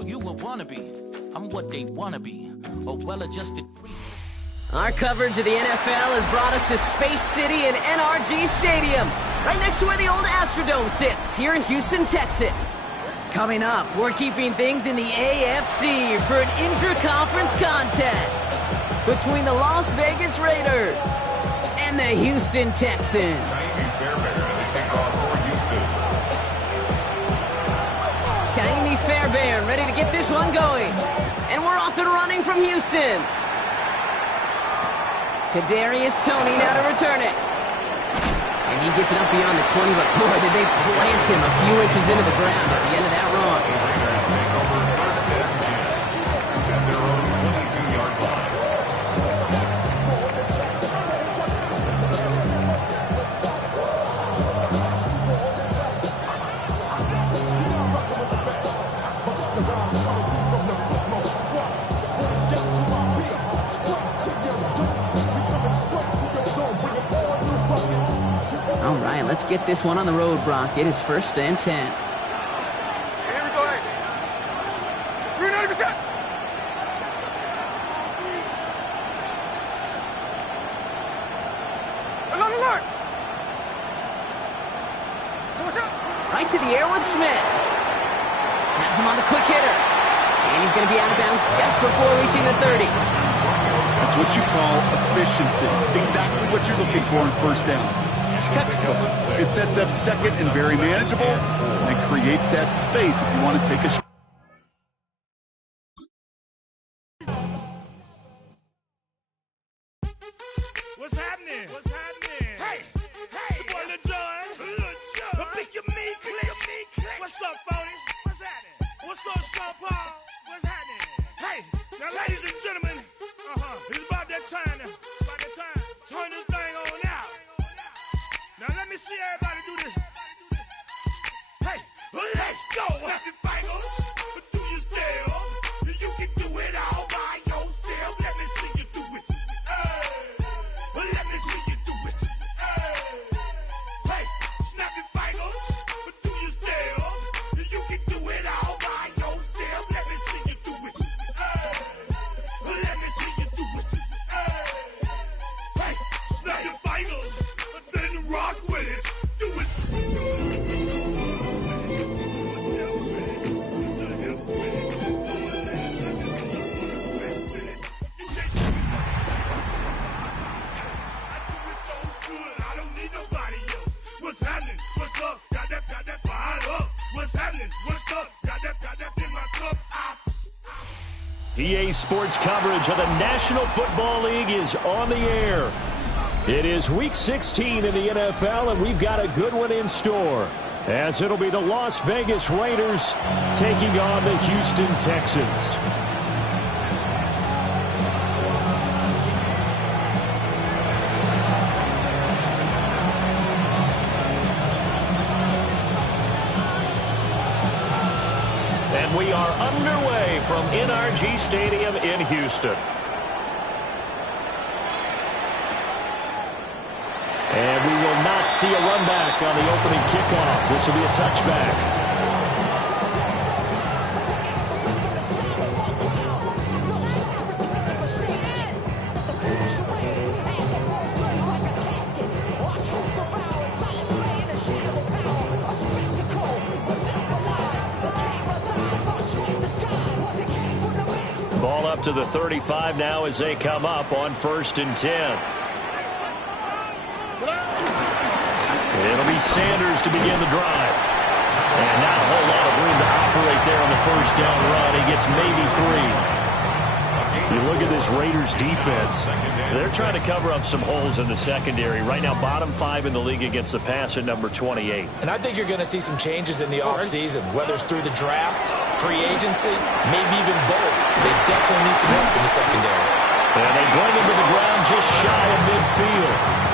know you a wannabe. I'm what they wanna be, a well-adjusted freak. Our coverage of the NFL has brought us to Space City and NRG Stadium, right next to where the old Astrodome sits, here in Houston, Texas. Coming up, we're keeping things in the AFC for an intra-conference contest between the Las Vegas Raiders and the Houston Texans. Kaimi Fairbairn ready to get this one going. And we're off and running from Houston. Kadarius Toney now to return it. And he gets it up beyond the 20, but boy, did they plant him a few inches into the ground at the end of that run. All right, let's get this one on the road, Brock. It is 1st and 10. Here we go. 390%. Alert. Right to the air with Smith. Has him on the quick hitter. And he's going to be out of bounds just before reaching the 30. That's what you call efficiency. Exactly what you're looking for in 1st down. Textbook. It sets up 2nd and very manageable and creates that space if you want to take a shot. What's happening? Hey, it's your boy Lil Jon. Pick your me, click. What's up, Phony? What's happening? What's up, Sean Paul? What's happening? Hey, now ladies and gentlemen, it's about that time now. Turn this thing on out. Now let me see everybody do this. Hey, let's go. Snap your fingers, do your step. You can do it all by yourself. Let me see you do it. Let me see you do it. Hey, snap your fingers, do your step. You can do it all by yourself. Let me see you do it. Let me see you do it. Hey, snap your fingers. Rock with it. Do it. I don't need nobody else. What's happening? What's up? Got that fire up. What's happening? What's up? Got that in my cup. PA Sports coverage of the National Football League is on the air. It is Week 16 in the NFL, and we've got a good one in store, as it'll be the Las Vegas Raiders taking on the Houston Texans. And we are underway from NRG Stadium in Houston. And we will not see a run back on the opening kickoff. This will be a touchback. Ball up to the 35 now as they come up on 1st and 10. It'll be Sanders to begin the drive. And not a whole lot of room to operate there on the 1st down run. He gets maybe 3. You look at this Raiders defense. They're trying to cover up some holes in the secondary. Right now, bottom 5 in the league against the pass at number 28. And I think you're going to see some changes in the offseason, whether it's through the draft, free agency, maybe even both. They definitely need some help in the secondary. And they bring him to the ground just shy of midfield.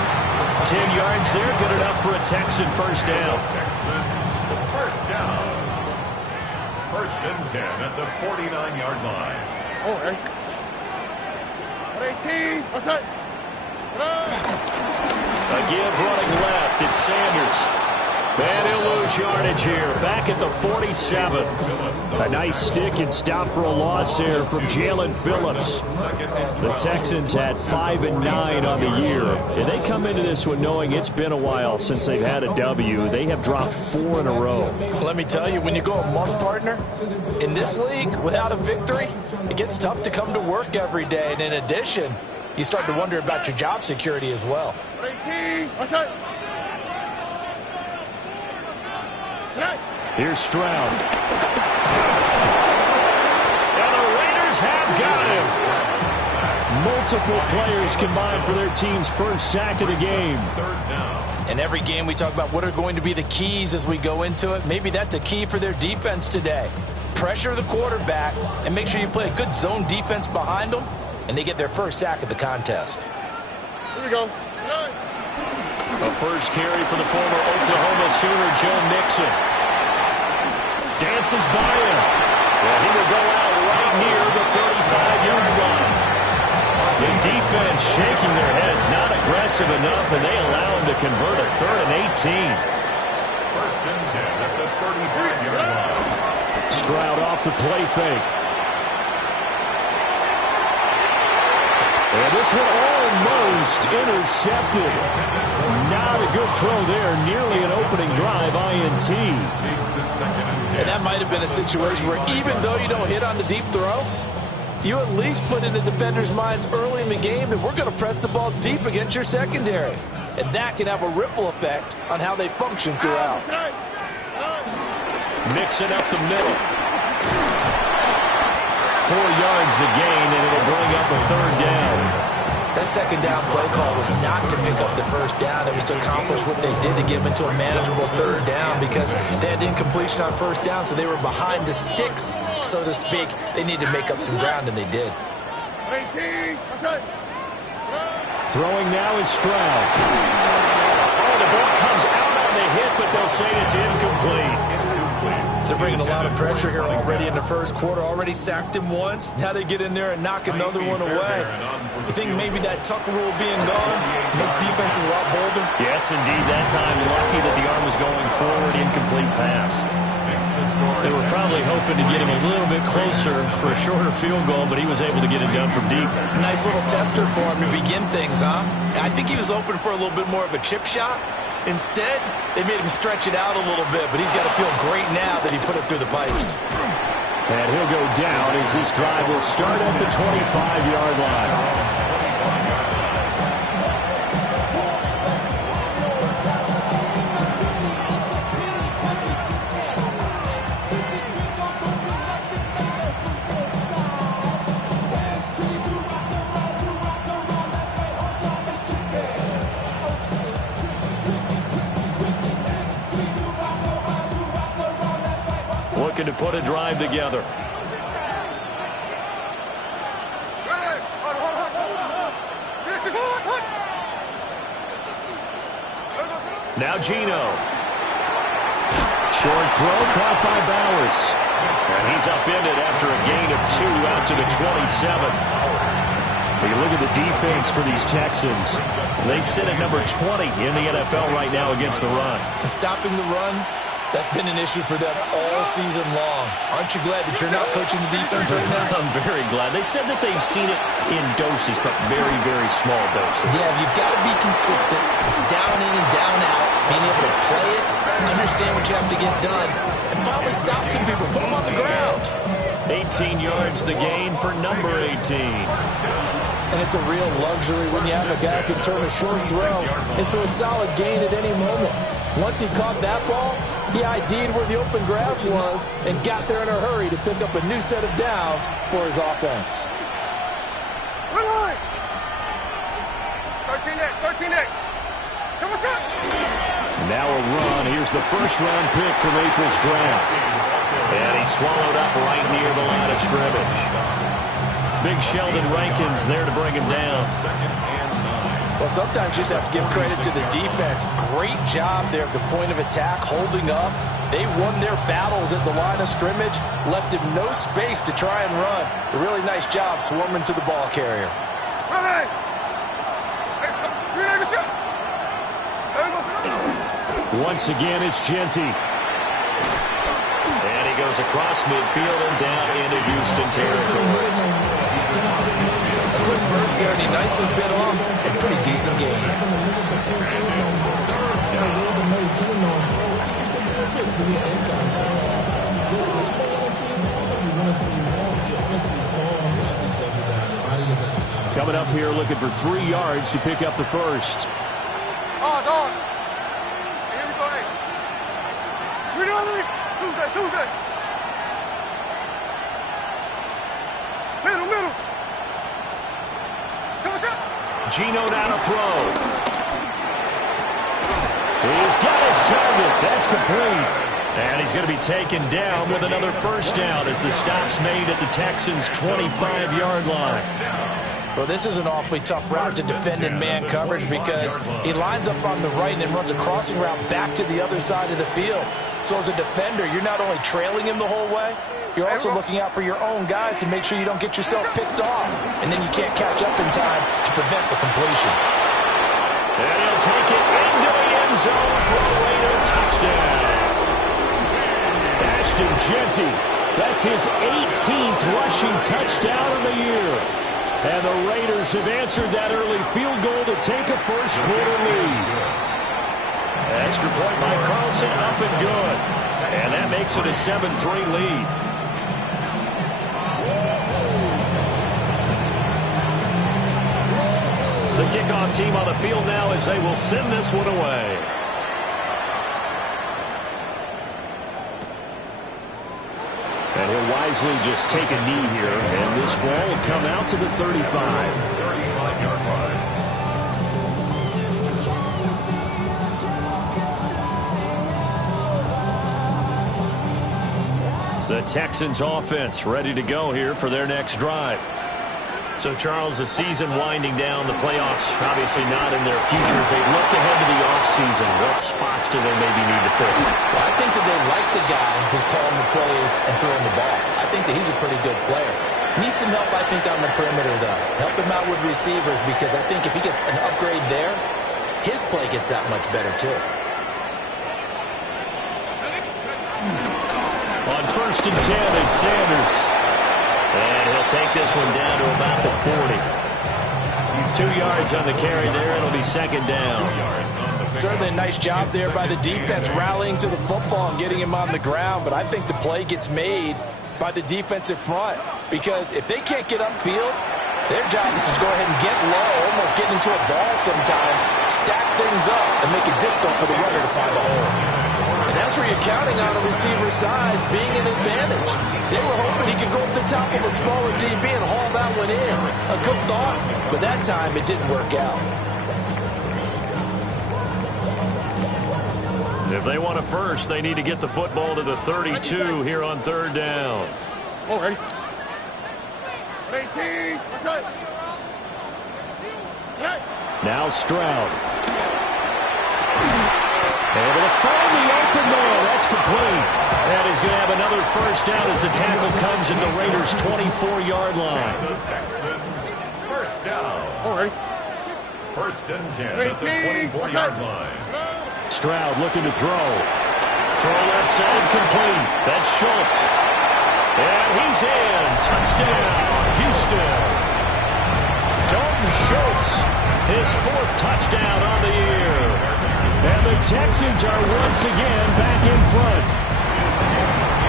10 yards there, good enough for a Texan 1st down. Texans, 1st down. 1st and 10 at the 49-yard line. Oh, hey. 18. What's that? A give running left. It's Sanders. And he'll lose yardage here, back at the 47. A nice stick and stop for a loss there from Jalen Phillips. The Texans had 5-9 on the year. And they come into this one knowing it's been a while since they've had a W. They have dropped 4 in a row. Let me tell you, when you go a month, partner, in this league, without a victory, it gets tough to come to work every day. And in addition, you start to wonder about your job security as well. Here's Stroud. And the Raiders have got him. Multiple players combined for their team's first sack of the game. In every game we talk about what are going to be the keys as we go into it. Maybe that's a key for their defense today. Pressure the quarterback and make sure you play a good zone defense behind them, and they get their first sack of the contest. Here we go. A first carry for the former Oklahoma Sooner, Joe Mixon. Dances by him. Well, he will go out right near the 35-yard line. The defense shaking their heads, not aggressive enough, and they allow him to convert a 3rd and 18. First and 10 at the 35-yard line. Stroud off the play fake. And this one almost intercepted. Not a good throw there. Nearly an opening drive, INT. And that might have been a situation where even though you don't hit on the deep throw, you at least put in the defenders' minds early in the game that we're going to press the ball deep against your secondary. And that can have a ripple effect on how they function throughout. Mixing up the middle. 4 yards the gain, and it'll bring up a 3rd down. That second down play call was not to pick up the first down. It was to accomplish what they did to get them into a manageable 3rd down because they had incompletion on first down, so they were behind the sticks, so to speak. They needed to make up some ground, and they did. Throwing now is Stroud. Oh, the ball comes out on the hit, but they'll say it's incomplete. They're bringing a lot of pressure here already in the first quarter. Already sacked him once. Now they get in there and knock another one away. You think maybe that Tucker rule being gone makes defenses a lot bolder? Yes, indeed. That time, lucky that the arm was going forward. Incomplete pass. They were probably hoping to get him a little bit closer for a shorter field goal, but he was able to get it done from deep. Nice little tester for him to begin things, huh? I think he was open for a little bit more of a chip shot. Instead, they made him stretch it out a little bit, but he's got to feel great now that he put it through the pipes. And he'll go down as this drive will start at the 25-yard line. Looking to put a drive together. Now Geno. Short throw caught by Bowers. And he's upended after a gain of 2 out to the 27. You look at the defense for these Texans. They sit at number 20 in the NFL right now against the run. And stopping the run, that's been an issue for them all season long. Aren't you glad that you're not coaching the defense right now? I'm very glad. They said that they've seen it in doses, but very, very small doses. Yeah, you've got to be consistent. It's down in and down out. Being able to play it, understand what you have to get done, and finally stop some people, put them on the ground. 18 yards the gain for number 18. And it's a real luxury when you have a guy who can turn a short throw into a solid gain at any moment. Once he caught that ball, he ID'd where the open grass was and got there in a hurry to pick up a new set of downs for his offense. 13X. So what's up? Now a run. Here's the first-round pick from April's draft. And he's swallowed up right near the line of scrimmage. Big Sheldon Rankins there to bring him down. Well, sometimes you just have to give credit to the defense. Great job there at the point of attack, holding up. They won their battles at the line of scrimmage, left him no space to try and run. A really nice job swarming to the ball carrier. Once again, it's Jeanty. And he goes across midfield and down into Houston territory. Quick burst there, and he nicely bit off a pretty decent game. Coming up here looking for 3 yards to pick up the first. On. Here we go. Tuesday. Middle. Gino down to throw. He's got his target. That's complete. And he's going to be taken down with another first down as the stop's made at the Texans' 25-yard line. Well, this is an awfully tough route to defend in man coverage because he lines up on the right and then runs a crossing route back to the other side of the field. So as a defender, you're not only trailing him the whole way, you're also looking out for your own guys to make sure you don't get yourself picked off. And then you can't catch up in time to prevent the completion. And he'll take it into the end zone for a Raider touchdown. Ashton Jeanty, that's his 18th rushing touchdown of the year. And the Raiders have answered that early field goal to take a first-quarter lead. Extra point by Carlson, up and good. And that makes it a 7-3 lead. The kickoff team on the field now as they will send this one away. And he'll wisely just take a knee here. And this ball will come out to the 35. 35-yard line. The Texans offense ready to go here for their next drive. So, Charles, the season winding down, the playoffs obviously not in their future. As they look ahead to the offseason, what spots do they maybe need to fill? Well, I think that they like the guy who's calling the plays and throwing the ball. I think that he's a pretty good player. Needs some help, I think, on the perimeter, though. Help him out with receivers because I think if he gets an upgrade there, his play gets that much better, too. On 1st and 10, it's Sanders. And he'll take this one down to about the 40. 2 yards on the carry there. It'll be second down. Certainly a nice job there by the defense rallying to the football and getting him on the ground. But I think the play gets made by the defensive front because if they can't get upfield, their job is to go ahead and get low, almost get into a ball sometimes, stack things up, and make it difficult for the runner to find a hole. And that's where you're counting on a receiver's size being an advantage. They were hoping he could go up the top of a smaller DB and haul that one in. A good thought, but that time it didn't work out. If they want a first, they need to get the football to the 32 here on 3rd down. Oh, ready? 18. What's up? Now Stroud. Able to find the open man. That's complete. And he's going to have another first down as the tackle comes at the Raiders' 24-yard line. The Texans, first down. Oh, ready? 1st and 10 at the 24-yard line. Stroud looking to throw. Throw left side complete. That's Schultz. And he's in. Touchdown, Houston. Dalton Schultz, his 4th touchdown on the year. And the Texans are once again back in front.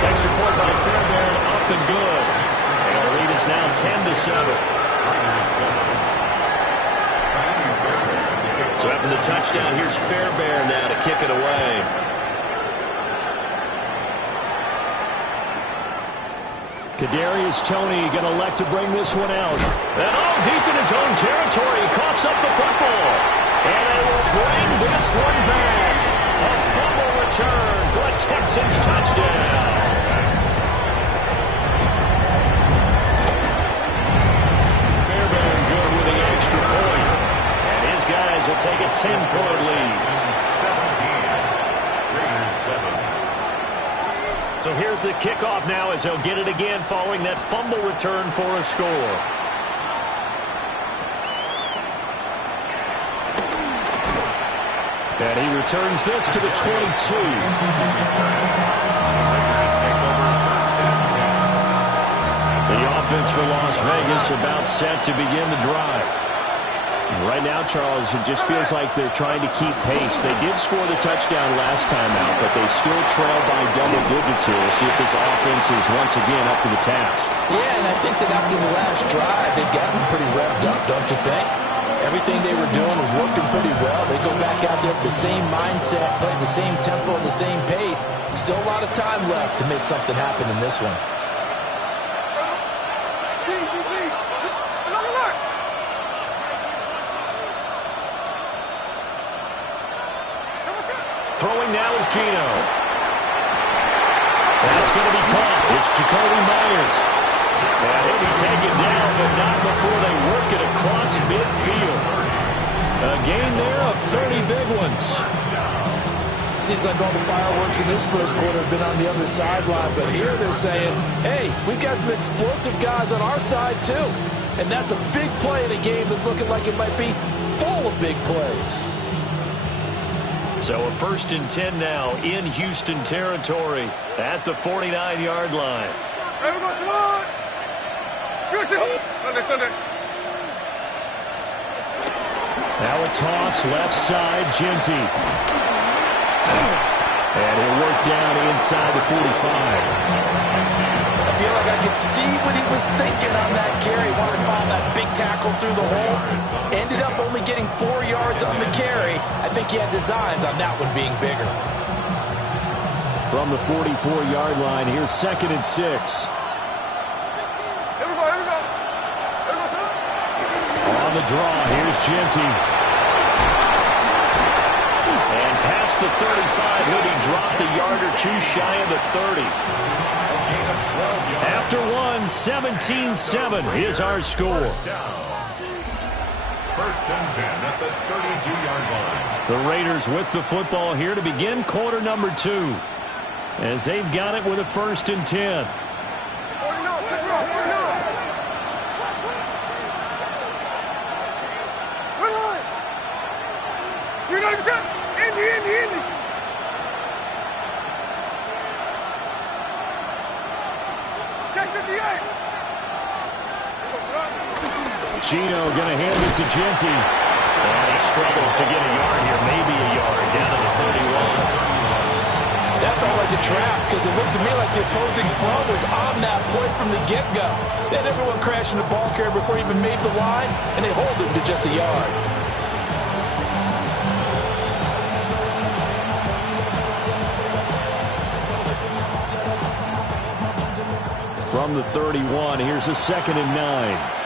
Extra point by Fairbairn, up and good. And the lead is now 10-7. So after the touchdown, here's Fairbairn now to kick it away. Kadarius Toney going to elect to bring this one out. And all deep in his own territory, he coughs up the football. And they will bring this one back. A fumble return for a Texans touchdown. Fairbairn good with the extra point. And his guys will take a 10-point lead. 17. So here's the kickoff now as they'll get it again following that fumble return for a score. And he returns this to the 22. The offense for Las Vegas about set to begin the drive. Right now, Charles, it just feels like they're trying to keep pace. They did score the touchdown last time out, but they still trail by double digits here. We'll see if this offense is once again up to the task. Yeah, and I think that after the last drive, they've gotten pretty revved up, don't you think? Everything they were doing was working pretty well. They go back out there with the same mindset, playing the same tempo and the same pace. Still a lot of time left to make something happen in this one. Throwing now is Geno. That's going to be caught. It's Jacoby Myers. And he'll be taken down, but not before they work it across midfield. A gain there of 30 big ones. Seems like all the fireworks in this first quarter have been on the other sideline, but here they're saying, hey, we've got some explosive guys on our side too. And that's a big play in a game that's looking like it might be full of big plays. So a 1st and 10 now in Houston territory at the 49-yard line. Now a toss left side, Genty. And he'll work down inside the 45. I feel like I could see what he was thinking on that carry. Wanted to find that big tackle through the hole. Ended up only getting 4 yards on the carry. I think he had designs on that one being bigger. From the 44-yard line, here's 2nd and 6. On the draw, here's Genty. And past the 35, he'll be dropped a yard or two shy of the 30. After one, 17-7 is our score. 1st and 10 at the 32-yard line. The Raiders with the football here to begin quarter number 2. As they've got it with a 1st and 10. Geno going to hand it to Genty. And he struggles to get a yard here, maybe a yard, down to the 31. That felt like a trap because it looked to me like the opposing front was on that play from the get-go. They had everyone crashing the ball carrier before he even made the line, and they hold him to just a yard. From the 31, here's a 2nd and 9.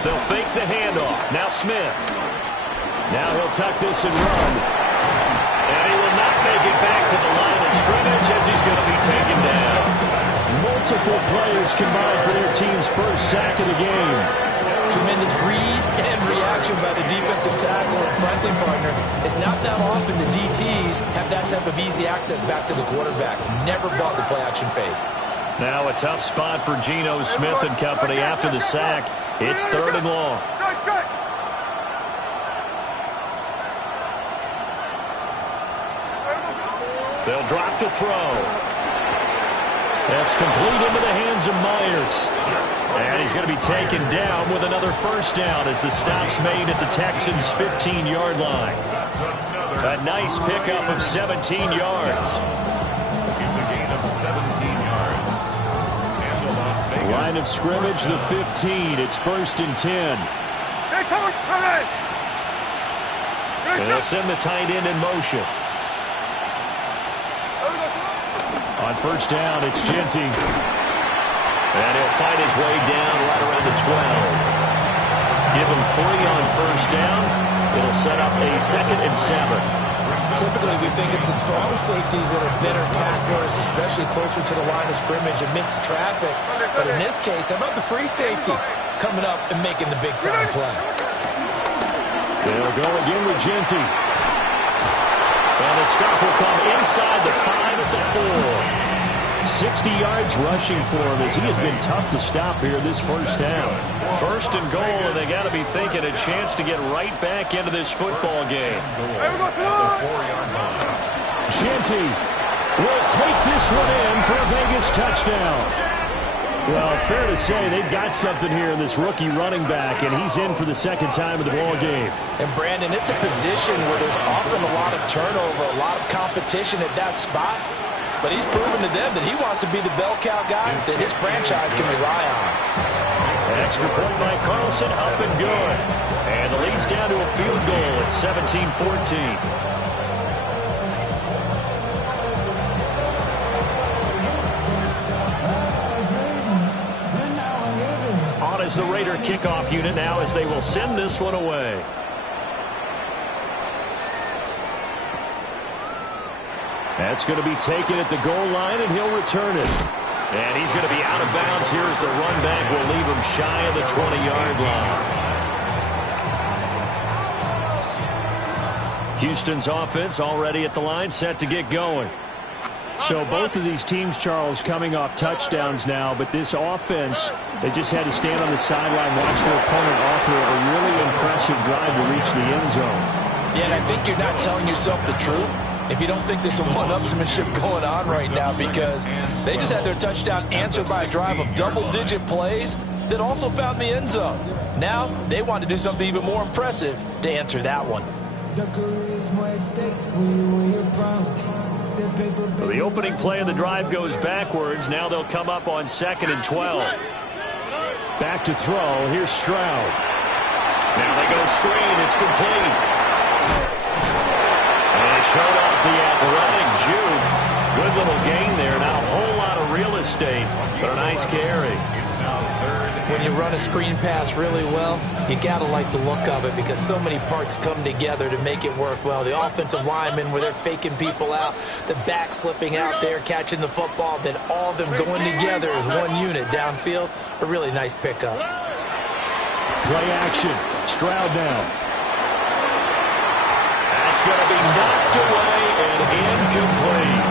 They'll fake the handoff. Now Smith. Now he'll tuck this and run. And he will not make it back to the line of scrimmage as he's going to be taken down. Multiple players combined for their team's first sack of the game. Tremendous read and reaction by the defensive tackle. And frankly, partner, it's not that often the DTs have that type of easy access back to the quarterback. Never bought the play-action fade. Now a tough spot for Geno Smith and company after the sack. It's 3rd and long. They'll drop to throw. That's complete into the hands of Myers. And he's going to be taken down with another 1st down as the stop's made at the Texans' 15-yard line. A nice pickup of 17 yards. It's a gain of 17 yards. And the Las Vegas Line of scrimmage, the 15. It's 1st and 10. They'll send the tight end in motion. On 1st down, it's Genty. And he'll fight his way down right around the 12. Give him 3 on 1st down. It'll set up a 2nd and 7. Typically, we think it's the strong safeties that are better tacklers, especially closer to the line of scrimmage amidst traffic. But in this case, how about the free safety coming up and making the big-time play? They'll go again with Genty. And the stop will come inside the 5 at the 4. 60 yards rushing for him as he has been tough to stop here this first down. First and goal, and they got to be thinking a chance to get right back into this football game. Jeanty will take this one in for a Vegas touchdown. Well, fair to say they've got something here in this rookie running back, and he's in for the second time of the ball game. And, Brandon, it's a position where there's often a lot of turnover, a lot of competition at that spot. But he's proven to them that he wants to be the bell cow guy that his franchise can rely on. Extra point by Carlson, up and good. And the lead's down to a field goal at 17-14. Is the Raider kickoff unit now as they will send this one away. That's going to be taken at the goal line, and he'll return it. And he's going to be out of bounds here as the run back will leave him shy of the 20-yard line. Houston's offense already at the line, set to get going. So both of these teams, Charles, coming off touchdowns now, but this offense, they just had to stand on the sideline, watch their opponent offer a really impressive drive to reach the end zone. Yeah, and I think you're not telling yourself the truth if you don't think there's some one-upsmanship going on right now, because they just had their touchdown answered by a drive of double-digit plays that also found the end zone. Now they want to do something even more impressive to answer that one. So the opening play of the drive goes backwards. Now they'll come up on 2nd and 12. Back to throw. Here's Stroud. Now they go screen. It's complete. And showed off the athletic juke. Good little gain there. Not a whole lot of real estate, but a nice carry. When you run a screen pass really well, you gotta like the look of it because so many parts come together to make it work well. The offensive linemen, where they're faking people out, the back slipping out there, catching the football, then all of them going together as one unit downfield. A really nice pickup. Play action. Stroud now. That's going to be knocked away and incomplete.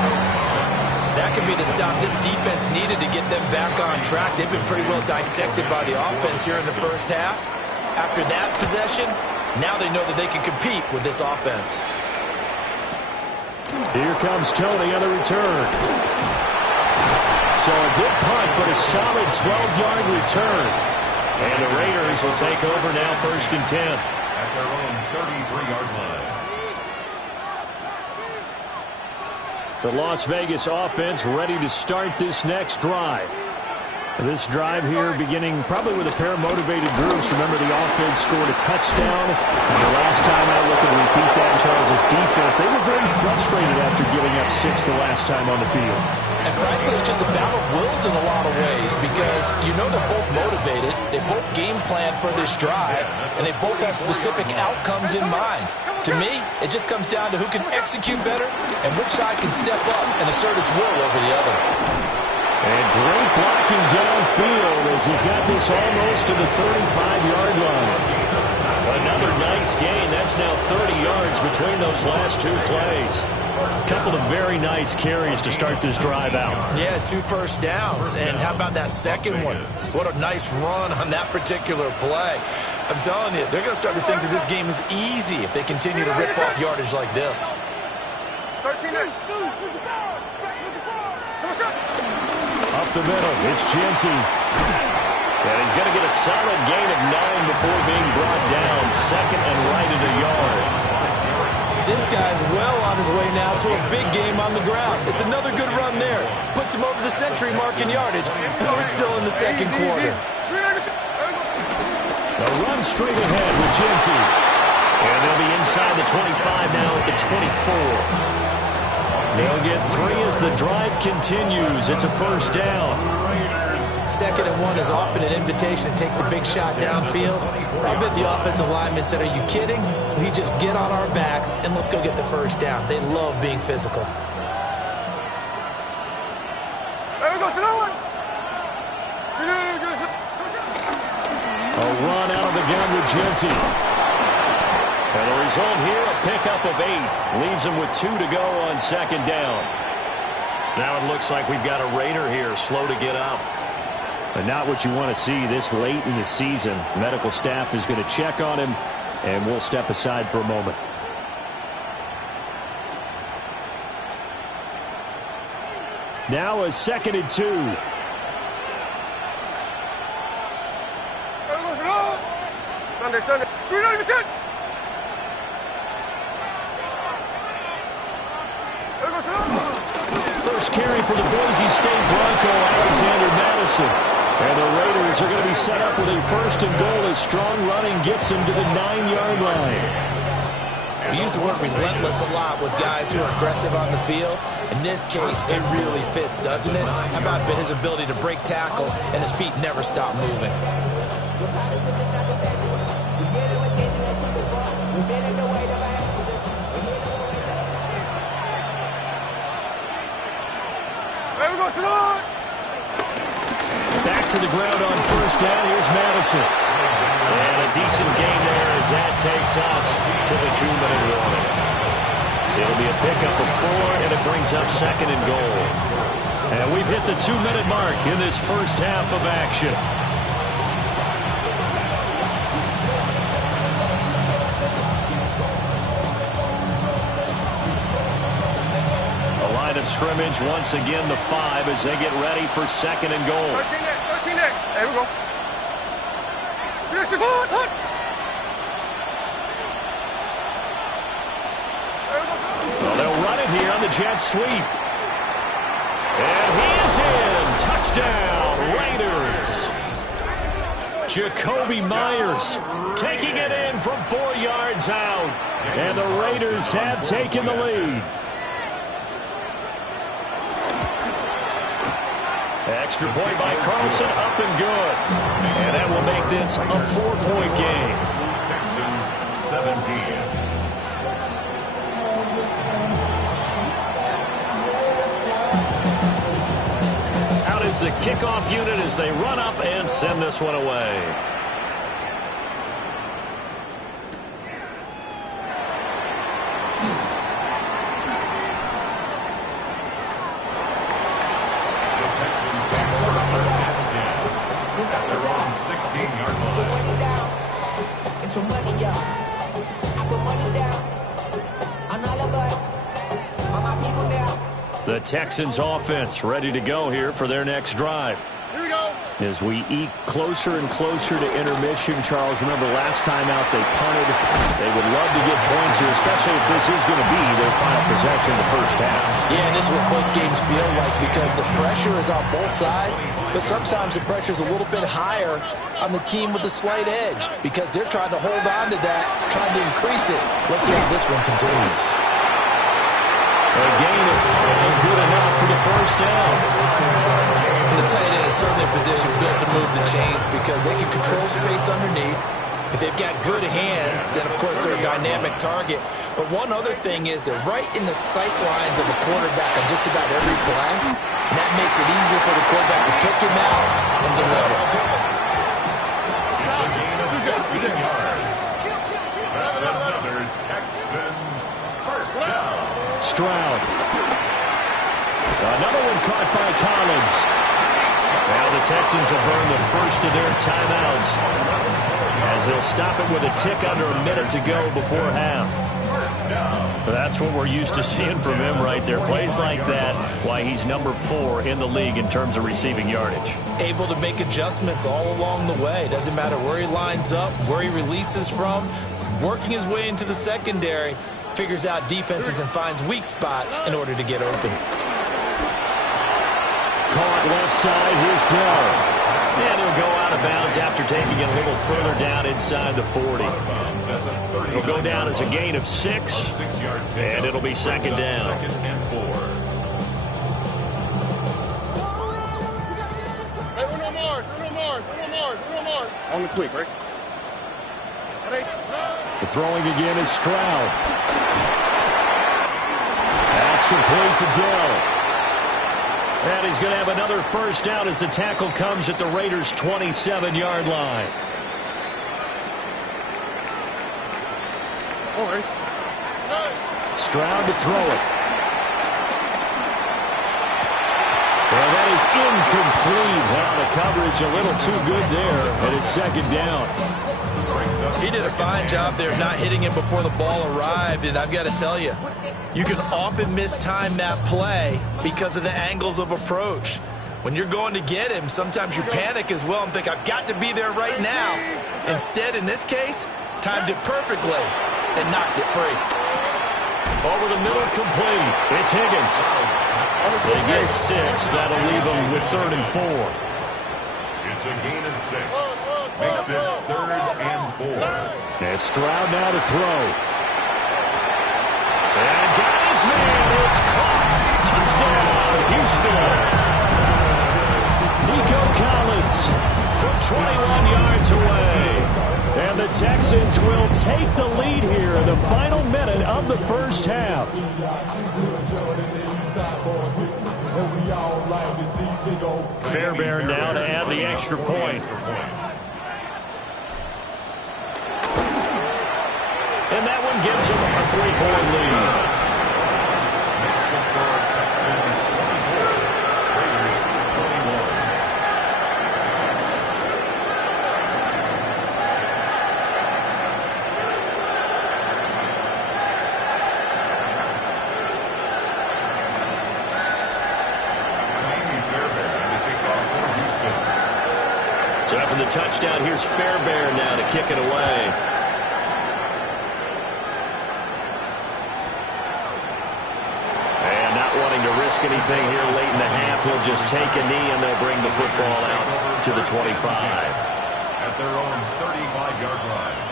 That could be the stop this defense needed to get them back on track. They've been pretty well dissected by the offense here in the first half. After that possession, now they know that they can compete with this offense. Here comes Tony on the return. So a good punt, but a solid 12-yard return. And the Raiders will take over now 1st and 10. At their own 33-yard line. The Las Vegas offense ready to start this next drive. This drive here beginning probably with a pair of motivated groups. Remember, the offense scored a touchdown. And the last time out, looking to repeat that in Charles' defense, they were very frustrated after giving up 6 the last time on the field. And frankly, it's just a battle of wills in a lot of ways because you know they're both motivated. They both game plan for this drive, and they both have specific outcomes in mind. To me, it just comes down to who can execute better and which side can step up and assert its will over the other. And great blocking downfield as he's got this almost to the 35-yard line. Another nice gain. That's now 30 yards between those last 2 plays. A couple of very nice carries to start this drive out. Yeah, 2 first downs. And how about that second one? What a nice run on that particular play. I'm telling you, they're going to start to think that this game is easy if they continue to rip off yardage like this. Up the middle, it's Jeanty. And he's going to get a solid gain of 9 before being brought down. 2nd and right at a yard. This guy's well on his way now to a big game on the ground. It's another good run there. Puts him over the century mark in yardage. And we're still in the second quarter. A run straight ahead with Jeanty. And they'll be inside the 25 now at the 24. They'll get 3 as the drive continues. It's a first down. 2nd and 1 is often an invitation to take the big shot downfield. I bet the offensive lineman said, are you kidding? We just get on our backs and let's go get the first down. They love being physical. A run out of the gun with Jeanty. And the result here, a pickup of 8. Leaves him with 2 to go on 2nd down. Now it looks like we've got a Raider here, slow to get up. And not what you want to see this late in the season. Medical staff is going to check on him, and we'll step aside for a moment. Now a 2nd and 2. Sunday. First carry for the Boise State Bronco, Alexander Madison. And the Raiders are going to be set up with a 1st and goal as strong running gets them to the 9-yard line. We use the word relentless a lot with guys who are aggressive on the field. In this case, it really fits, doesn't it? How about his ability to break tackles and his feet never stop moving? Back to the ground on 1st down. Here's Madison. And a decent gain there as that takes us to the 2-minute warning. It'll be a pickup of 4, and it brings up 2nd and goal. And we've hit the 2-minute mark in this first half of action. A line of scrimmage once again, the 5 as they get ready for 2nd and goal. 13 next. There we go. Here's the ball. Well, they'll run it here on the jet sweep. And he is in. Touchdown, Raiders. Jakobi Meyers taking it in from 4 yards out. And the Raiders have taken the lead. Extra point by Carlson, up and good. And that will make this a 4-point game. Texans 17. Out is the kickoff unit as they run up and send this one away. The Texans offense ready to go here for their next drive. Here we go. As we eke closer and closer to intermission, Charles, remember last time out they punted. They would love to get points here, especially if this is going to be their final possession in the first half. Yeah, and this is what close games feel like because the pressure is on both sides, but sometimes the pressure is a little bit higher on the team with the slight edge because they're trying to hold on to that, trying to increase it. Let's see how this one continues. A gain of 5, good enough for the first down. The tight end is certainly a position built to move the chains because they can control space underneath. If they've got good hands, then of course they're a dynamic target. But one other thing is they're right in the sight lines of a quarterback on just about every play. And that makes it easier for the quarterback to pick him out and deliver. It's a gain of 15 yards. That's another Texans first down. Stroud. Another one caught by Collins. Now the Texans will burn the first of their timeouts as they'll stop it with a tick under a minute to go before half. That's what we're used to seeing from him right there. Plays like that, why he's number 4 in the league in terms of receiving yardage. Able to make adjustments all along the way. Doesn't matter where he lines up, where he releases from, working his way into the secondary. Figures out defenses and finds weak spots in order to get open. Caught left side, here's Dell. And he'll go out of bounds after taking it a little further down inside the 40. It'll go down as a gain of 6, and it'll be 2nd down. 2nd and 4. Hey, no more. On the quick, right? The throwing again is Stroud. That's complete to Dell. And he's going to have another first down as the tackle comes at the Raiders' 27-yard line. All right. Stroud to throw it. is incomplete. Well, the coverage a little too good there, and it's second down. He did a fine job there not hitting him before the ball arrived, and I've got to tell you, you can often mistime that play because of the angles of approach. When you're going to get him, sometimes you panic as well and think, I've got to be there right now. Instead, in this case, timed it perfectly and knocked it free. Over the middle, complete. It's Higgins. They get 6. That'll leave them with 3rd and 4. It's a gain of 6. Makes it 3rd and 4. And Stroud now to throw. And got his man. It's caught. Touchdown, Houston. Nico Collins from 21 yards away. And the Texans will take the lead here in the final minute of the first half. Fairbairn now to add the extra point. And that one gives them a 3-point lead. Makes the score Texans 24, Raiders 21. So after the touchdown, here's Fairbairn now to kick it away. And not wanting to risk anything here late in the half, he'll just take a knee and they'll bring the football out to the 25. At their own 35-yard line.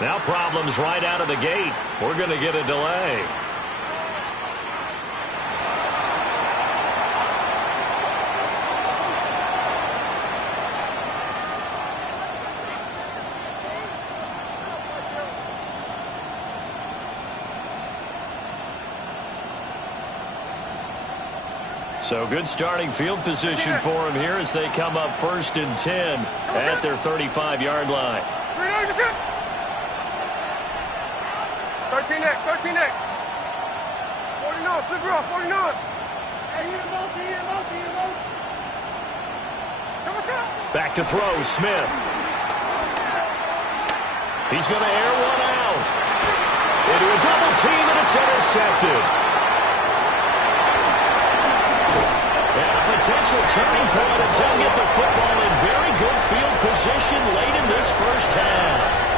Now problems right out of the gate. We're going to get a delay. So good starting field position for them here as they come up 1st and 10 at their 35-yard line. 13 next, 13 next. 49, flip her off, 49. Hey, hit him off, hit him off, hit him off. So what's up? Back to throw, Smith. He's going to air one out. Into a double team, and it's intercepted. And a potential turning point as they'll get the football in very good field position late in this first half.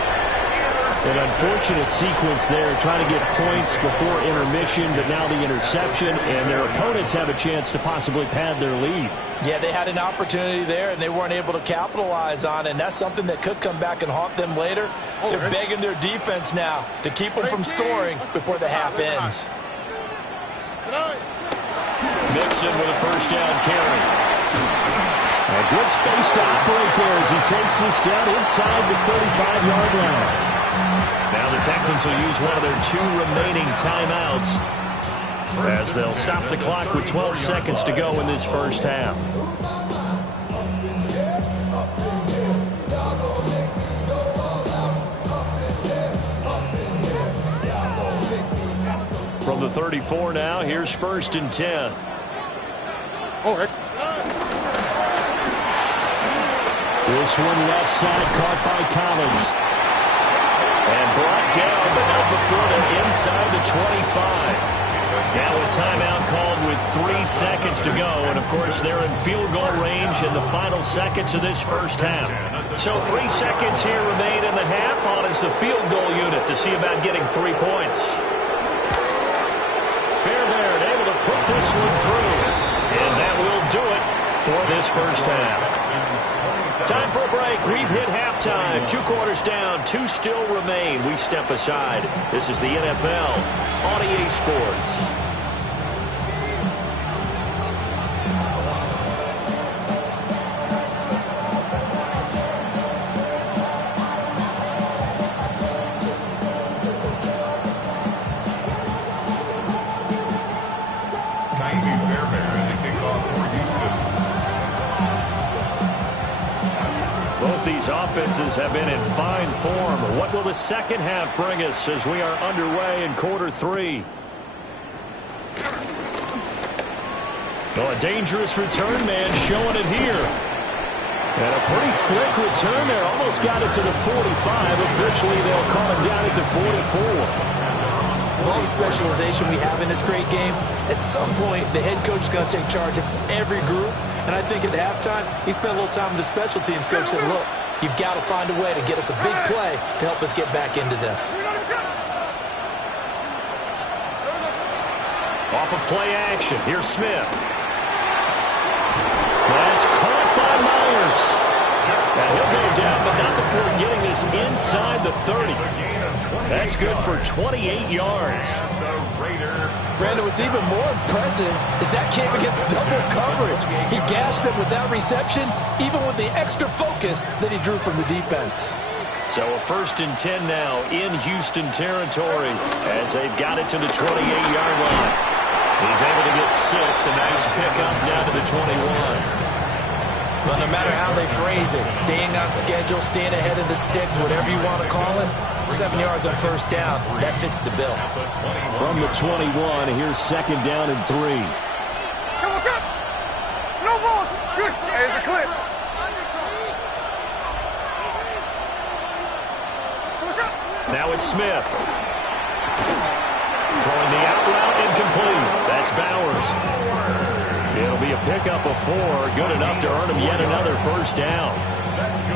An unfortunate sequence there, trying to get points before intermission, but now the interception, and their opponents have a chance to possibly pad their lead. Yeah, they had an opportunity there, and they weren't able to capitalize on it, and that's something that could come back and haunt them later. They're begging their defense now to keep them from scoring before the half ends. Mixon with a first down carry. A good space to operate there as he takes this down inside the 35-yard line. Now the Texans will use one of their 2 remaining timeouts as they'll stop the clock with 12 seconds to go in this first half. From the 34 now, here's 1st and 10. This one left side caught by Collins. And brought down, but not before they're inside the 25. Now a timeout called with 3 seconds to go. And, of course, they're in field goal range in the final seconds of this first half. So 3 seconds here remain in the half. On is the field goal unit to see about getting 3 points. Fairbairn able to put this one through. And that will do it for this first half. Time for a break. We've hit halftime. 2 quarters down. 2 still remain. We step aside. This is the NFL on EA Sports. These offenses have been in fine form. What will the second half bring us as we are underway in quarter 3? Well, a dangerous return man showing it here. And a pretty slick return there. Almost got it to the 45. Officially, they'll call him down at the 44. With all the specialization we have in this great game, at some point, the head coach is going to take charge of every group. And I think at halftime, he spent a little time with the special teams coach and said, look, you've got to find a way to get us a big play to help us get back into this. Off of play action. Here's Smith. That's caught by Myers. And he'll go down, but not before getting this inside the 30. That's good for 28 yards. Brandon, what's even more impressive is that came against double coverage. He gashed them with that reception, even with the extra focus that he drew from the defense. So a 1st and 10 now in Houston territory as they've got it to the 28-yard line. He's able to get 6. A nice pickup down to the 21. Well, no matter how they phrase it, staying on schedule, staying ahead of the sticks, whatever you want to call it, 7 yards on first down, that fits the bill. From the 21, here's 2nd down and 3. What's up? No balls. Here's the clip. What's up? Now it's Smith. Throwing the out route incomplete. That's Bowers. It'll be a pickup of 4. Good enough to earn him yet another first down.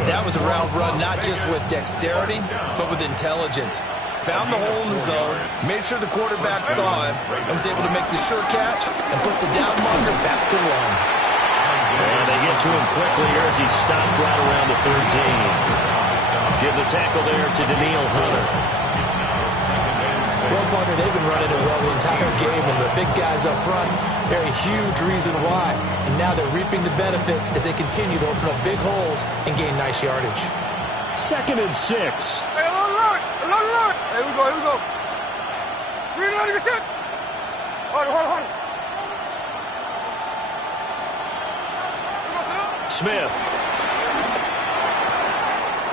That was a route run not just with dexterity, but with intelligence. Found the hole in the zone, made sure the quarterback saw him, and was able to make the sure catch and put the down marker back to 1. And they get to him quickly here as he stopped right around the 13. Give the tackle there to Danielle Hunter. Well, partner, they've been running it well the entire game, and the big guys up front, they're a huge reason why. And now they're reaping the benefits as they continue to open up big holes and gain nice yardage. 2nd and 6. Hey, alert! Here we go. Reload, get set. Hold on. Smith.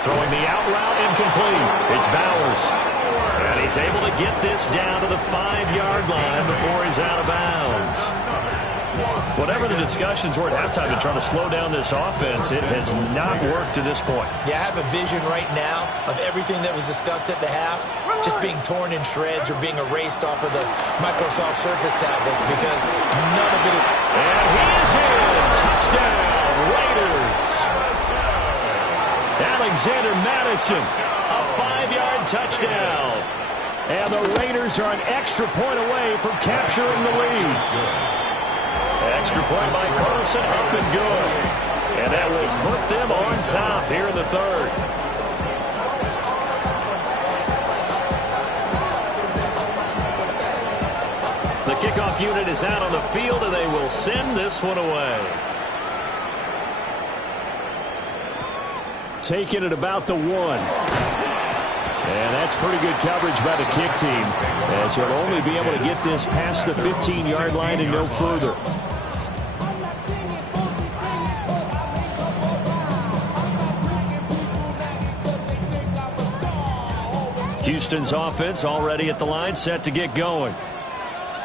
Throwing the out route incomplete. It's Bowers. And he's able to get this down to the 5-yard line before he's out of bounds. Whatever the discussions were at halftime to try to slow down this offense, it has not worked to this point. Yeah, I have a vision right now of everything that was discussed at the half just being torn in shreds or being erased off of the Microsoft Surface tablets because none of it is... And he is in! Touchdown, Raiders! Alexander Madison, a 5-yard touchdown. And the Raiders are an extra point away from capturing the lead. Extra point by Carlson, up and good. And that will put them on top here in the 3rd. The kickoff unit is out on the field, and they will send this one away. Taking it about the 1. And that's pretty good coverage by the kick team, as he'll only be able to get this past the 15-yard line and no further. Houston's offense already at the line, set to get going.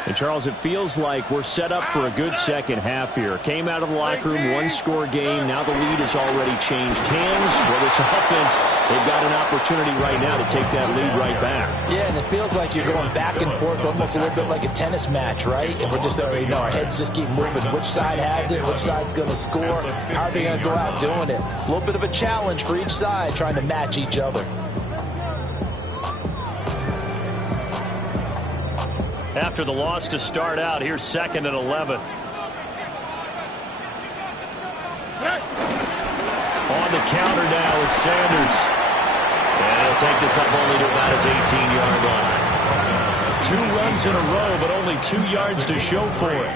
And, Charles, it feels like we're set up for a good second half here. Came out of the locker room, 1-score game. Now the lead has already changed hands. Well, this offense, they've got an opportunity right now to take that lead right back. Yeah, and it feels like you're going back and forth almost a little bit like a tennis match, right? And we're just already know our heads just keep moving. Which side has it? Which side's going to score? How are they going to go out doing it? A little bit of a challenge for each side trying to match each other. After the loss to start out, here's 2nd and 11. On the counter now, it's Sanders. And he'll take this up only to about his 18-yard line. 2 runs in a row, but only 2 yards to show for it.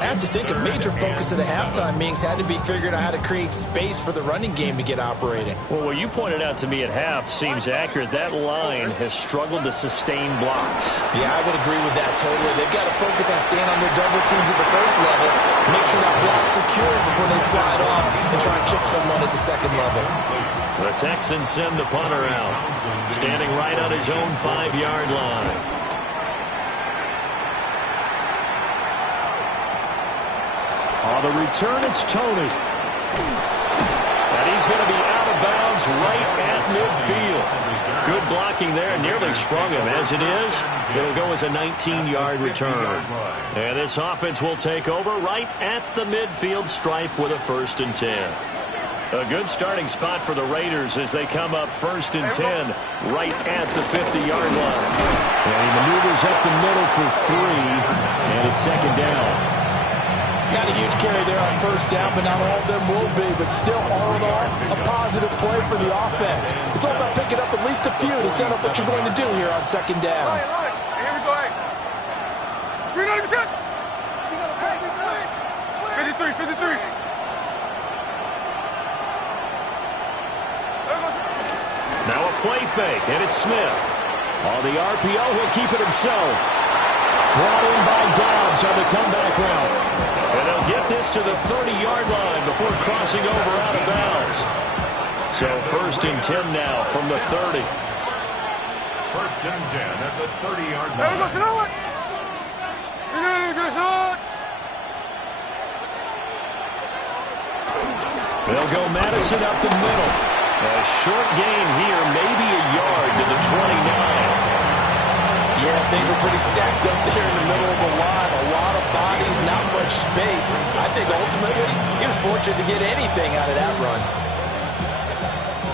I have to think a major focus of the halftime meetings had to be figuring out how to create space for the running game to get operating. Well, what you pointed out to me at half seems accurate. That line has struggled to sustain blocks. Yeah, I would agree with that totally. They've got to focus on staying on their double teams at the first level, make sure that block's secure before they slide off and try and chip someone at the second level. The Texans send the punter out, standing right on his own 5-yard line. On the return, it's Tony. And he's going to be out of bounds right at midfield. Good blocking there, nearly sprung him. As it is, it'll go as a 19-yard return. And this offense will take over right at the midfield stripe with a 1st and 10. A good starting spot for the Raiders as they come up 1st and 10 right at the 50-yard line. And he maneuvers up the middle for 3, and it's 2nd down. Not a huge carry there on 1st down, but not all of them will be. But still, all in all, a positive play for the offense. It's all about picking up at least a few to set up what you're going to do here on 2nd down. Here we go. 300%. 53. Now a play fake, and it's Smith. On the RPO, he'll keep it himself. Brought in by Dobbs on the comeback route. And they'll get this to the 30-yard line before crossing over out of bounds. So 1st and 10 now from the 30. 1st and 10 at the 30-yard line. They'll go Madison up the middle. A short gain here, maybe a yard to the 29. Yeah, things are pretty stacked up there in the middle of the line. A lot of bodies, not much space. I think ultimately he was fortunate to get anything out of that run.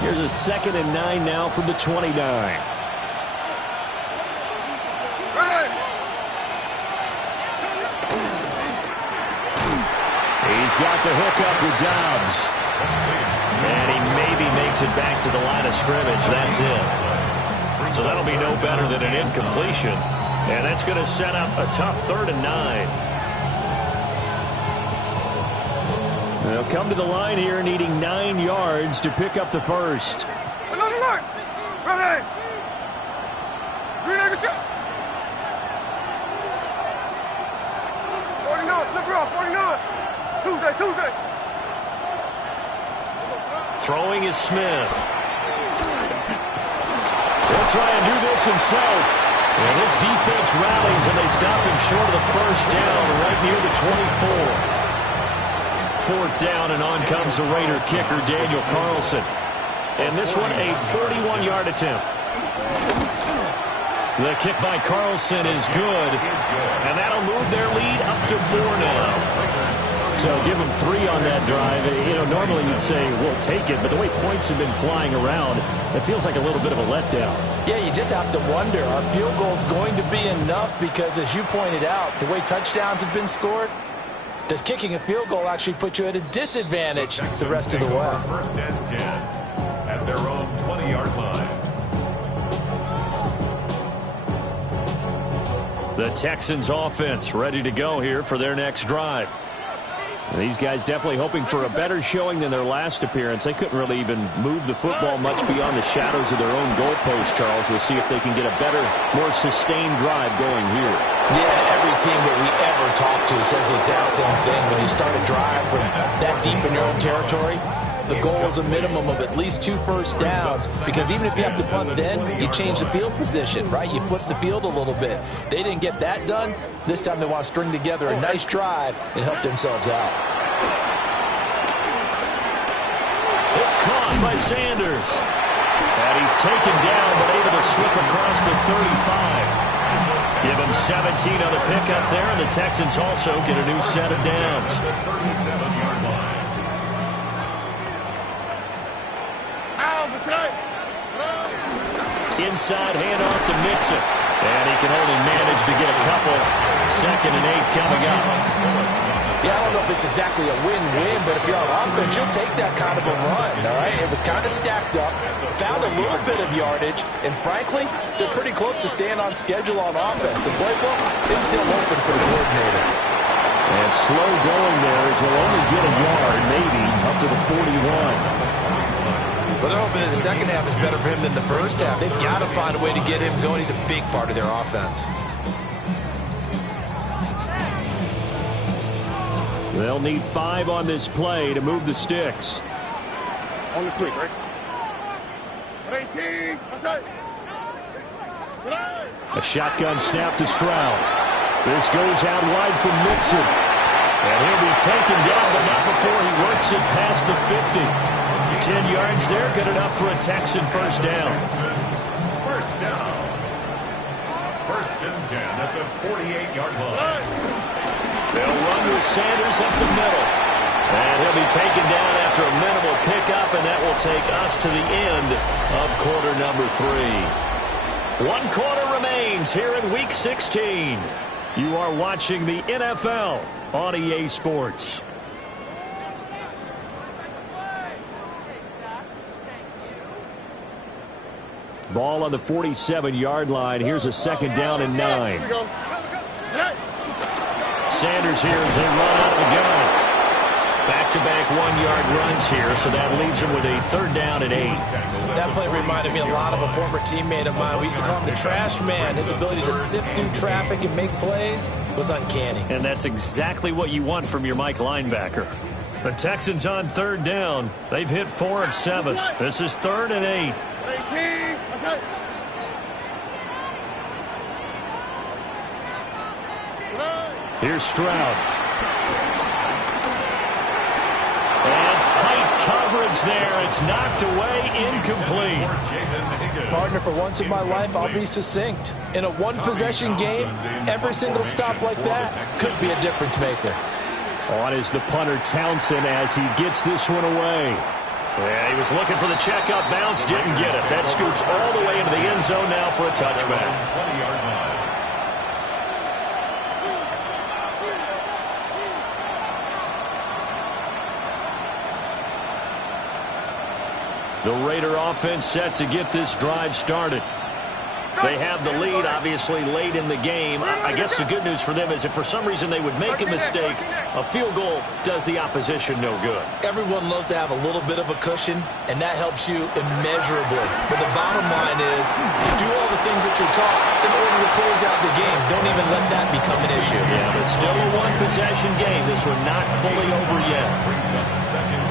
Here's a 2nd and 9 now from the 29. He's got the hookup with Dobbs. And he maybe makes it back to the line of scrimmage. That's it. So that'll be no better than an incompletion. And that's going to set up a tough 3rd and 9. They'll come to the line here needing 9 yards to pick up the 1st. Ready. 49, flip it off, 49. Tuesday. Throwing is Smith. He'll try and do this himself. And this defense rallies, and they stop him short of the 1st down right near the 24. 4th down, and on comes the Raider kicker, Daniel Carlson. And this one, a 41-yard attempt. The kick by Carlson is good, and that'll move their lead up to 4 now. So give them 3 on that drive. You know, normally you'd say, we'll take it, but the way points have been flying around, it feels like a little bit of a letdown. Yeah, you just have to wonder, are field goals going to be enough? Because as you pointed out, the way touchdowns have been scored, does kicking a field goal actually put you at a disadvantage the rest of the way? 1st and 10 at their own 20-yard line. The Texans offense ready to go here for their next drive. These guys definitely hoping for a better showing than their last appearance. They couldn't really even move the football much beyond the shadows of their own goalpost, Charles. We'll see if they can get a better, more sustained drive going here. Yeah, every team that we ever talk to says the exact same thing. When you start a drive from that deep in your own territory, the goal is a minimum of at least 2 first downs, because even if you have to punt then, you change the field position, right? You flip the field a little bit. They didn't get that done. This time they want to string together a nice drive and help themselves out. It's caught by Sanders. And he's taken down, but able to slip across the 35. Give him 17 on the pickup there, and the Texans also get a new set of downs. 37-yard line. Inside handoff to Mixon. And he can only manage to get a couple. 2nd and 8 coming up. Yeah, I don't know if it's exactly a win-win, but if you're on offense, you'll take that kind of a run, all right? It was kind of stacked up, found a little bit of yardage, and frankly, they're pretty close to staying on schedule on offense. The playbook is still open for the coordinator. And slow going there as they'll only get a yard, maybe, up to the 41. Well, they're hoping that the second half is better for him than the first half. They've got to find a way to get him going. He's a big part of their offense. They'll need 5 on this play to move the sticks. On the quick, right? 18, a shotgun snap to Stroud. This goes out wide from Mixon. And he'll be taken down, but not before he works it past the 50. 10 yards there, good enough for a Texan first down. First down. 1st and 10 at the 48-yard line. They'll run with Sanders up the middle. And he'll be taken down after a minimal pickup, and that will take us to the end of quarter number 3. 1 quarter remains here in Week 16. You are watching the NFL on EA Sports. Ball on the 47-yard line. Here's a 2nd down and 9. Sanders here as they run out of the gun. Back-to-back 1-yard runs here, so that leaves him with a 3rd down and 8. That play reminded me a lot of a former teammate of mine. We used to call him the trash man. His ability to sift through traffic and make plays was uncanny. And that's exactly what you want from your Mike linebacker. The Texans on 3rd down. They've hit 4 of 7. This is 3rd and 8. Here's Stroud. And tight coverage there. It's knocked away, incomplete. Partner, for once in my life, I'll be succinct. In a one-possession game, every single stop like that could be a difference maker. On is the punter Townsend as he gets this one away. Yeah, he was looking for the checkup bounce, didn't get it. That scoots all the way into the end zone now for a touchback. 20-yard line. The Raider offense set to get this drive started. They have the lead, obviously, late in the game. I guess the good news for them is if for some reason they would make a mistake, a field goal does the opposition no good. Everyone loves to have a little bit of a cushion, and that helps you immeasurably. But the bottom line is do all the things that you're taught in order to close out the game. Don't even let that become an issue. Yeah, but still a one-possession game. This one not fully over yet.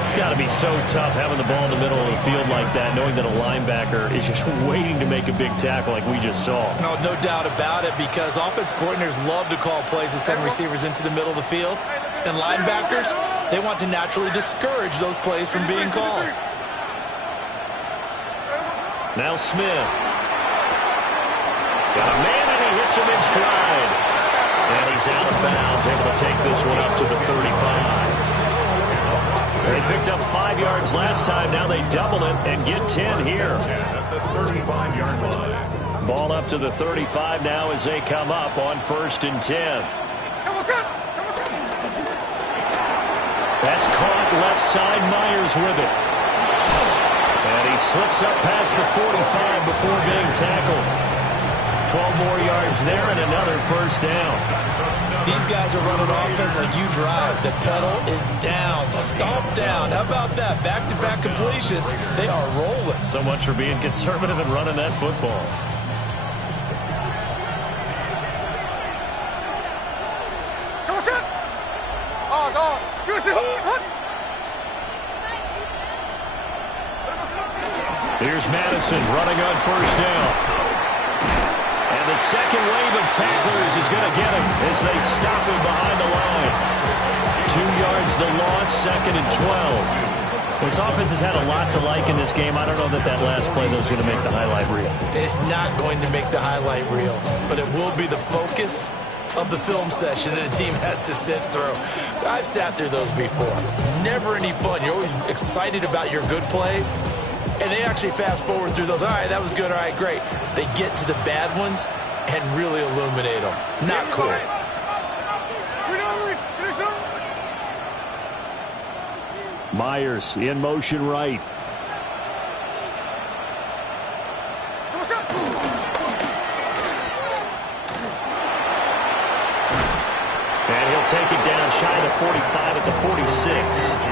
It's got to be so tough having the ball in the middle of the field like that, knowing that a linebacker is just waiting to make a big tackle like we just saw. No doubt about it, because offense coordinators love to call plays and send receivers into the middle of the field. And linebackers, they want to naturally discourage those plays from being called. Now Smith. Got a man, and he hits him in stride. And he's out of bounds, able to take this one up to the 35. They picked up 5 yards last time. Now they double it and get 10 here. At the 35-yard line. Ball up to the 35 now as they come up on 1st and 10. That's caught left side. Myers with it. And he slips up past the 45 before being tackled. 12 more yards there and another 1st down. These guys are running offense like you drive. The pedal is down, stomped down. How about that? Back-to-back completions. They are rolling. So much for being conservative and running that football. Here's Madison running on 1st down. And the second wave of tacklers is going to get him as they stop him behind the line. 2 yards the loss, 2nd and 12. This offense has had a lot to like in this game. I don't know that last play though is going to make the highlight reel. It's not going to make the highlight reel, but it will be the focus of the film session that the team has to sit through. I've sat through those before. Never any fun. You're always excited about your good plays. And they actually fast forward through those. All right, that was good. All right, great. They get to the bad ones and really illuminate them. Not cool. Myers in motion right. And he'll take it down shy of 45 at the 46.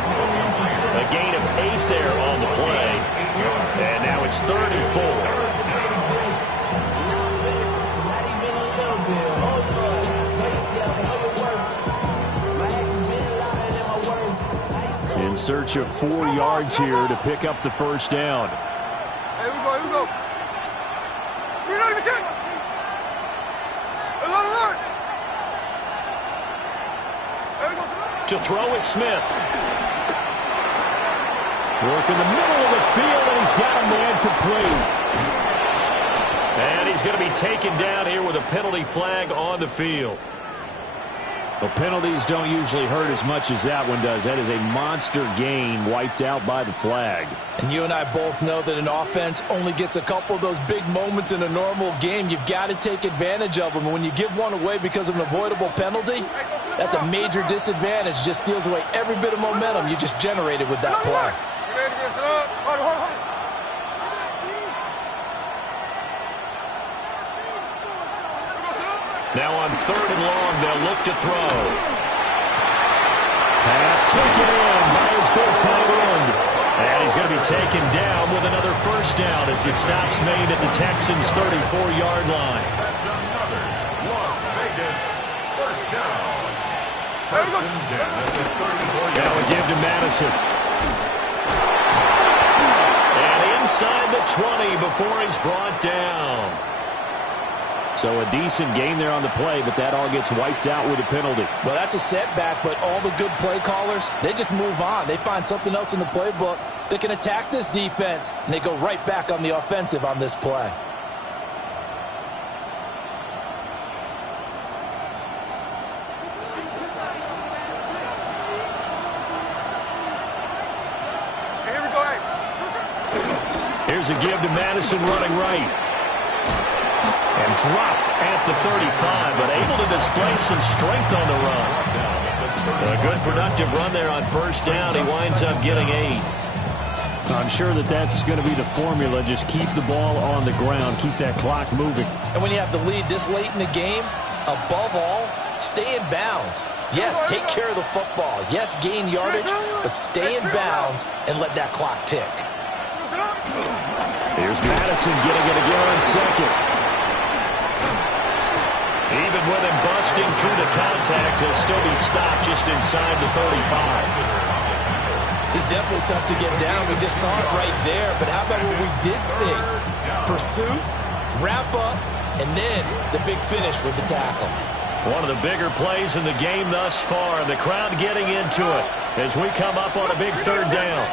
A gain of 8 there on the play. And now it's 34. In search of 4 yards here to pick up the first down. Here we go, here we go. To throw is Smith. Work in the middle of the field, and he's got a man complete. And he's going to be taken down here with a penalty flag on the field. The penalties don't usually hurt as much as that one does. That is a monster gain wiped out by the flag. And you and I both know that an offense only gets a couple of those big moments in a normal game. You've got to take advantage of them. And when you give one away because of an avoidable penalty, that's a major disadvantage. Just steals away every bit of momentum you just generated with that play. Now on 3rd and long, they'll look to throw. Pass taken in by his big tight end. And he's going to be taken down with another first down as the stop's made at the Texans' 34-yard line. That's another Las Vegas first down. First and 10 at the 34-yard line. Now a give to Madison. And inside the 20 before he's brought down. So a decent game there on the play, but that all gets wiped out with a penalty. Well, that's a setback, but all the good play callers, they just move on. They find something else in the playbook that can attack this defense, and they go right back on the offensive on this play. Here's a give to Madison running right. And dropped at the 35, but able to display some strength on the run. A good productive run there on first down. He winds up getting 8. I'm sure that that's going to be the formula. Just keep the ball on the ground. Keep that clock moving. And when you have the lead this late in the game, above all, stay in bounds. Yes, take care of the football. Yes, gain yardage, but stay in bounds and let that clock tick. Here's Madison getting it again on second. Even with him busting through the contact, he'll still be stopped just inside the 35. He's definitely tough to get down. We just saw it right there. But how about what we did see? Pursuit, wrap up, and then the big finish with the tackle. One of the bigger plays in the game thus far, and the crowd getting into it as we come up on a big 3rd down.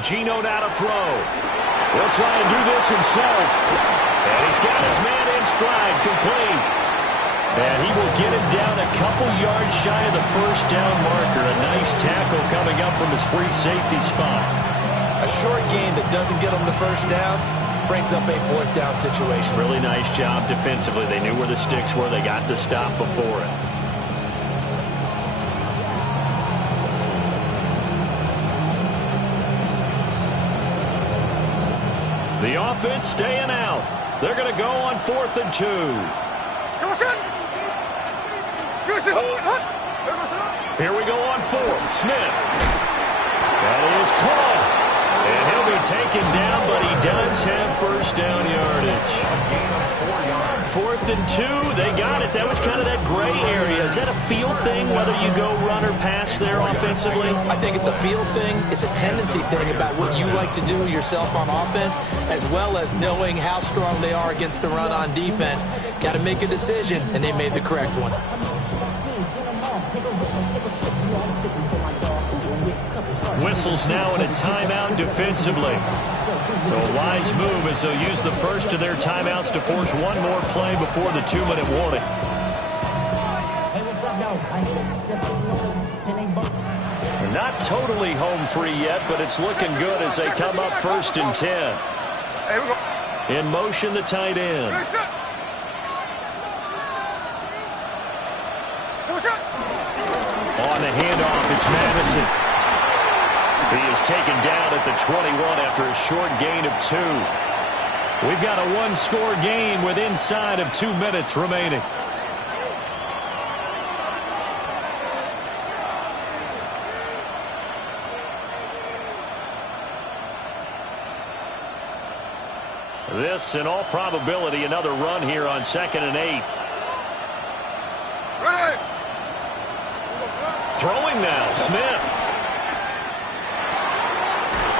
Geno now to throw. He'll try and do this himself. And he's got his man in stride, complete. And he will get him down a couple yards shy of the first down marker. A nice tackle coming up from his free safety spot. A short gain that doesn't get him the first down brings up a 4th down situation. Really nice job defensively. They knew where the sticks were. They got the stop before it. The offense staying out. They're going to go on 4th and 2. Here we go on 4th. Smith. That is caught. And he'll be taken down, but he does have first down yardage. 4th and 2. They got it. That was kind of that gray area. Is that a feel thing, whether you go run or pass there offensively? I think it's a feel thing. It's a tendency thing about what you like to do yourself on offense, as well as knowing how strong they are against the run on defense. Got to make a decision, and they made the correct one. Whistles now in a timeout defensively. So a wise move as they'll use the first of their timeouts to force one more play before the 2-minute warning. They're not totally home free yet, but it's looking good as they come up 1st and 10. In motion, the tight end. On the handoff, it's Madison. He is taken down at the 21 after a short gain of 2. We've got a one-score game with inside of 2 minutes remaining. This, in all probability, another run here on 2nd and 8. Throwing now, Smith.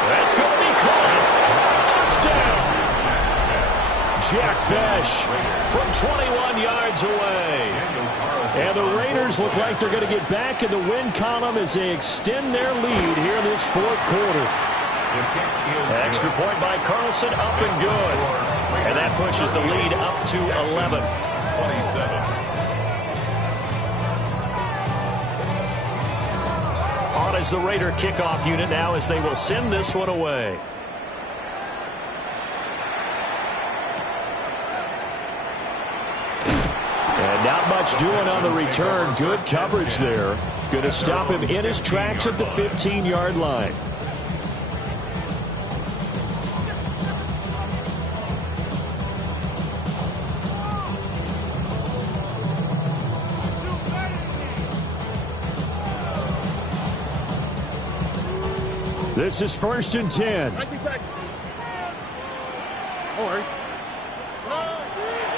That's going to be caught. Touchdown. Jack Bech from 21 yards away. And the Raiders look like they're going to get back in the win column as they extend their lead here in this 4th quarter. Extra point by Carlson, up and good. And that pushes the lead up to 11. 27. On as the Raider kickoff unit now as they will send this one away. And not much doing on the return. Good coverage there. Going to stop him in his tracks at the 15-yard line. This is 1st and 10.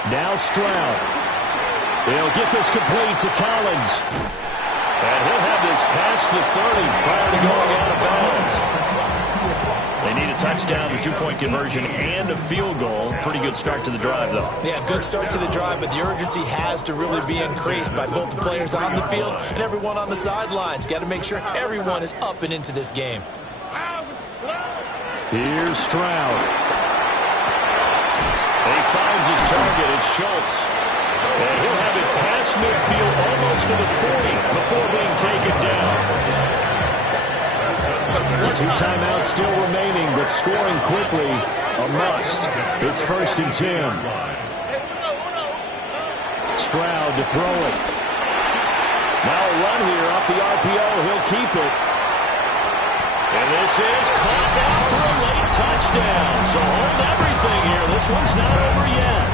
Now Stroud. They'll get this complete to Collins. And he'll have this past the 30 prior to going out of bounds. They need a touchdown, a 2-point conversion, and a field goal. Pretty good start to the drive, though. Yeah, good start to the drive, but the urgency has to really be increased by both the players on the field and everyone on the sidelines. Got to make sure everyone is up and into this game. Here's Stroud. He finds his target. It's Schultz. And he'll have it past midfield almost to the 40 before being taken down. 2 timeouts still remaining, but scoring quickly, a must. It's 1st and 10. Stroud to throw it. Now a run here off the RPO. He'll keep it. And this is caught down for a late touchdown. So hold everything here. This one's not over yet.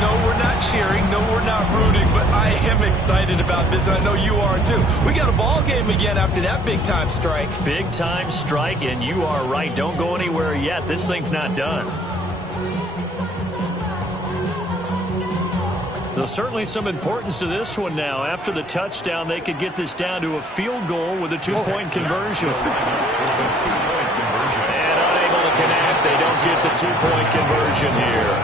No, we're not cheering. No, we're not rooting. But I am excited about this, and I know you are too. We got a ball game again after that big-time strike. Big-time strike, and you are right. Don't go anywhere yet. This thing's not done. So certainly some importance to this one now. After the touchdown, they could get this down to a field goal with a 2-point conversion. And unable to connect. They don't get the 2-point conversion here.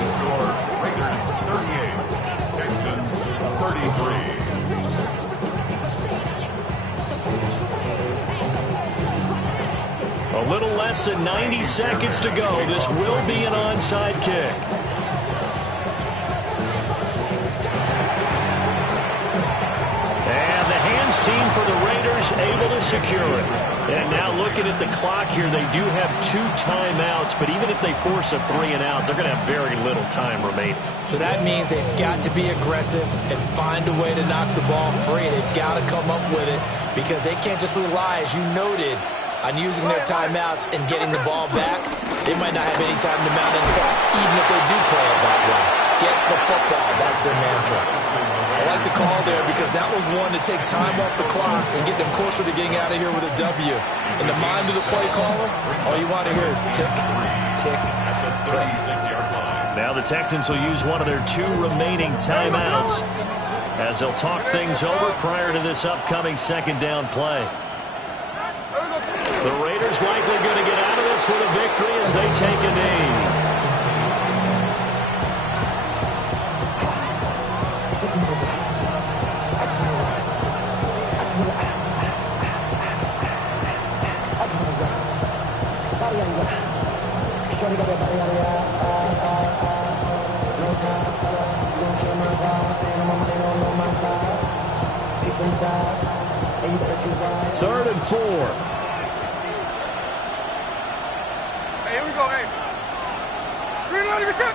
The score, Raiders 38, Texans 33. A little less than 90 seconds to go. This will be an onside kick. Team for the Raiders able to secure it. And now looking at the clock here, they do have 2 timeouts, but even if they force a 3 and out, they're going to have very little time remaining. So that means they've got to be aggressive and find a way to knock the ball free. They've got to come up with it because they can't just rely, as you noted, on using their timeouts and getting the ball back. They might not have any time to mount an attack, even if they do play it that way. Get the football. That's their mantra. I like the call there because that was one to take time off the clock and get them closer to getting out of here with a W. In the mind of the play caller, all you want to hear is tick, tick, tick. Now the Texans will use one of their 2 remaining timeouts as they'll talk things over prior to this upcoming 2nd down play. The Raiders likely going to get out of this with a victory as they take a knee. Third and 4. Hey, here we go, hey. Green light, reset.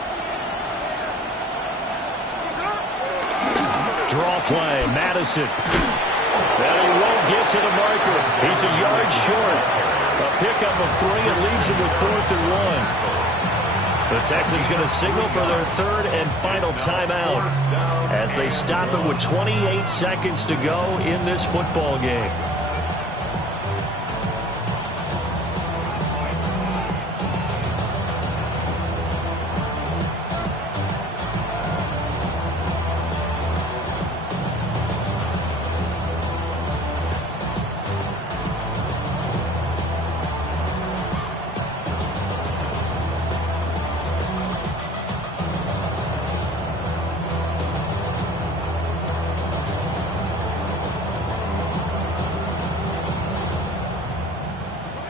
Draw play, Madison. And he won't get to the marker. He's a yard short. A pickup of 3 and leaves him with 4th and 1. The Texans going to signal for their 3rd and final timeout as they stop it with 28 seconds to go in this football game.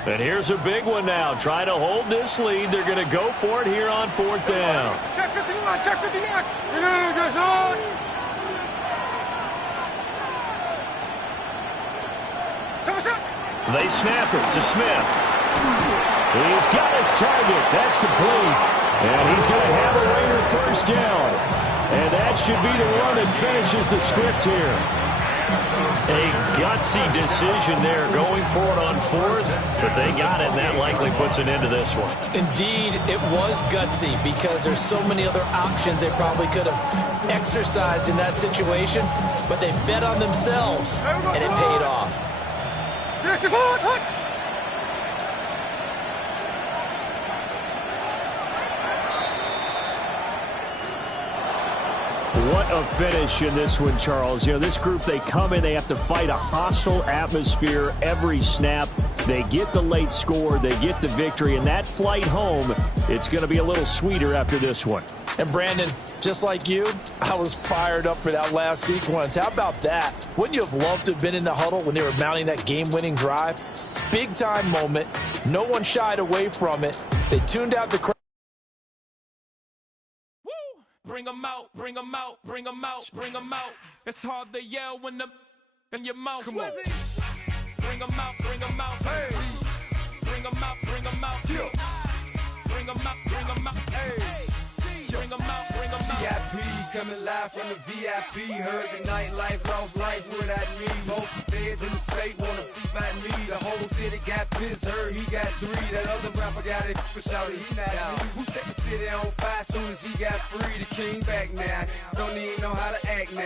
And here's a big one now. Trying to hold this lead. They're going to go for it here on 4th down. They snap it to Smith. He's got his target. That's complete. And he's going to have a Raider 1st down. And that should be the run that finishes the script here. A gutsy decision there going for it on 4th, but they got it, and that likely puts an end to this one. Indeed, it was gutsy because there's so many other options they probably could have exercised in that situation, but they bet on themselves, and it paid off. What a finish in this one, Charles. You know, this group, they come in, they have to fight a hostile atmosphere every snap. They get the late score, they get the victory, and that flight home, it's going to be a little sweeter after this one. And Brandon, just like you, I was fired up for that last sequence. How about that? Wouldn't you have loved to have been in the huddle when they were mounting that game-winning drive? Big-time moment. No one shied away from it. They tuned out the crowd. Bring them out, bring them out, bring them out, bring them out. It's hard to yell when the in your mouth. Come on. Bring them out, bring them out. Hey. Bring them out, bring them out. Bring them out, bring them out. Hey. Bring them out, bring them out. VIP coming live from the VIP. Heard the nightlife, lost life without me. Most feds in the state wanna see by me. The whole city got pissed, heard he got 3. That other rapper got it, but shouted he not me. Who set the city on fire soon as he got free? The king back now, don't even know how to act now.